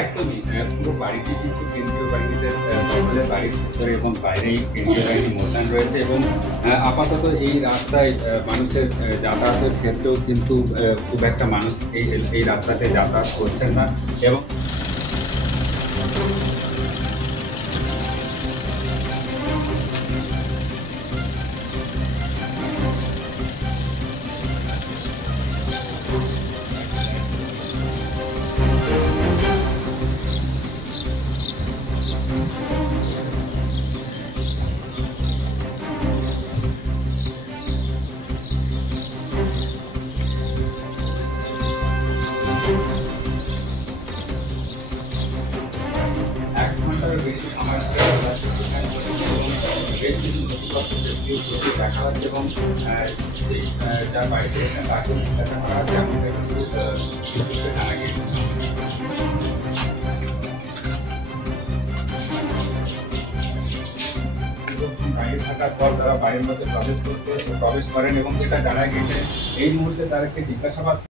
একদমই পুরো বাড়িটি কিন্তু কেন্দ্রীয় বাহিনীদের সকলের বাড়ির ভিতরে এবং বাইরেই কেন্দ্রীয় বাহিনী মোতায়েন রয়েছে এবং আপাতত এই রাস্তায় মানুষের যাতায়াতের ক্ষেত্রেও কিন্তু খুব একটা মানুষ এই রাস্তাতে যাতায়াত করছেন না এবং বেশি সময় বেশ কিছু নথিপত্র দেখা হচ্ছে এবং যার বাড়িতে তাকে জিজ্ঞাসা করা হচ্ছে আমাদের জানা গিয়েছে। বাইরে থাকার পর তারা বাড়ির মধ্যে প্রবেশ করেন এবং যেটা জানা গেছে এই মুহূর্তে তাদেরকে জিজ্ঞাসাবাদ